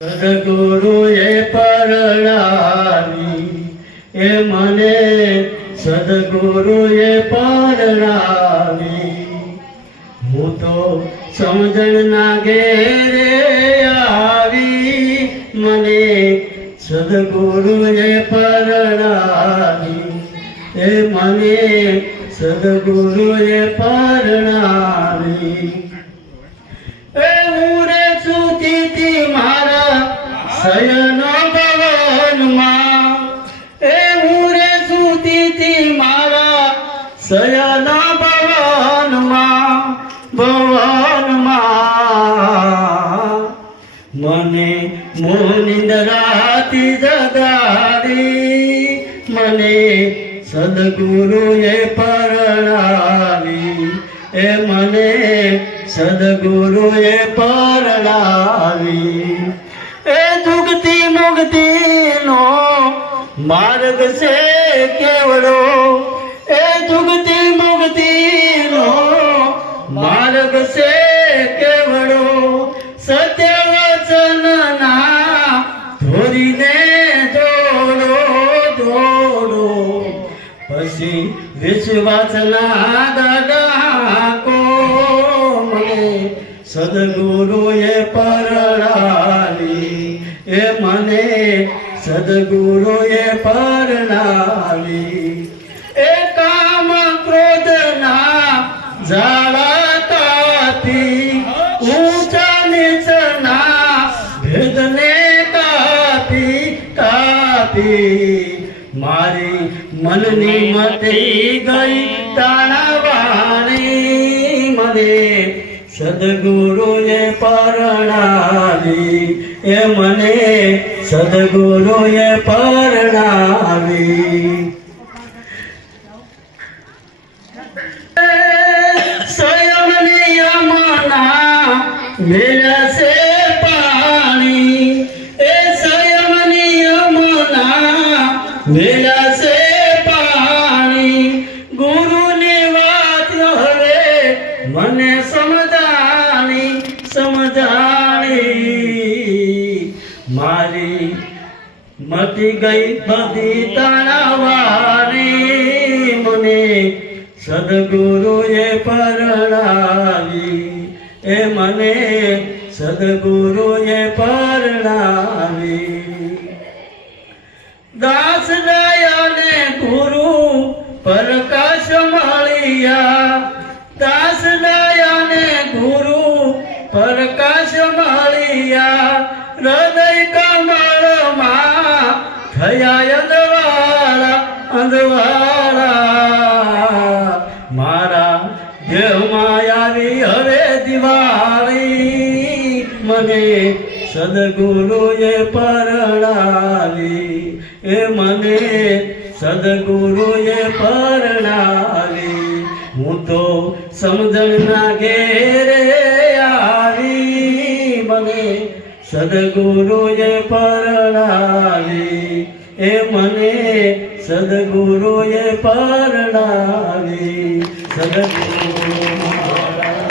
સદગુરુએ પરણાવી એ મને સદગુરુએ પરણાવી હું તો સમજણના ઘેરે આવી મને સદગુરુએ પરણાવી એ મને સદગુરુએ પરણાવી શયન ભવનમાં એ હું રે સુતી મારા શયન ભવનમાં મને નિંદરાથી જગાડી મને સદગુરુએ પરણાવી એ મને સદગુરુએ પરણાવી એ જુગતી મુક્તિનો માર્ગ છે કેવડો એ જુગતી મુક્તિનો માર્ગ છે કેવડો સત્ય વચનના ધોરીને જોડો પછી વિશ્વાસના દાદા કો મને સદગુરુએ પરણાવી એ મને સદગુરુએ પરણાવી એ કામ ક્રોધના જાળતાથી ઊંચા નીચના ભેદને કાપી મારી મનની મટી ગઈ તાણાવાણી મને સદગુરુએ પરણાવી એ મને સદગુરુએ પરણાવી સ્વયં નિયમના મેળશે પાણી એ સ્વયં નિયમના મેળશે પાણી ગુરુની વાત હવે મને સમજાણી મારી મટી ગઈ બધી તાણાવાણી મને સદગુરુએ પરણાવી એ મને સદગુરુએ પરણાવી દાસ દયાને ગુરુ પ્રકાશ મળ્યા દાસ દયાને ગુરુ પ્રકાશ મળ્યા હૃદય કમળમાં થયા અંધવાળા મારા દેહમાં આવી હવે દિવાળી મને સદગુરુએ પરણાવી એ મને સદગુરુએ પરણાવી હું તો સમજણના ઘેરે આવી મને સદગુરુએ પરણાવી એ મને સદગુરુએ પરણાવી સદગુરુ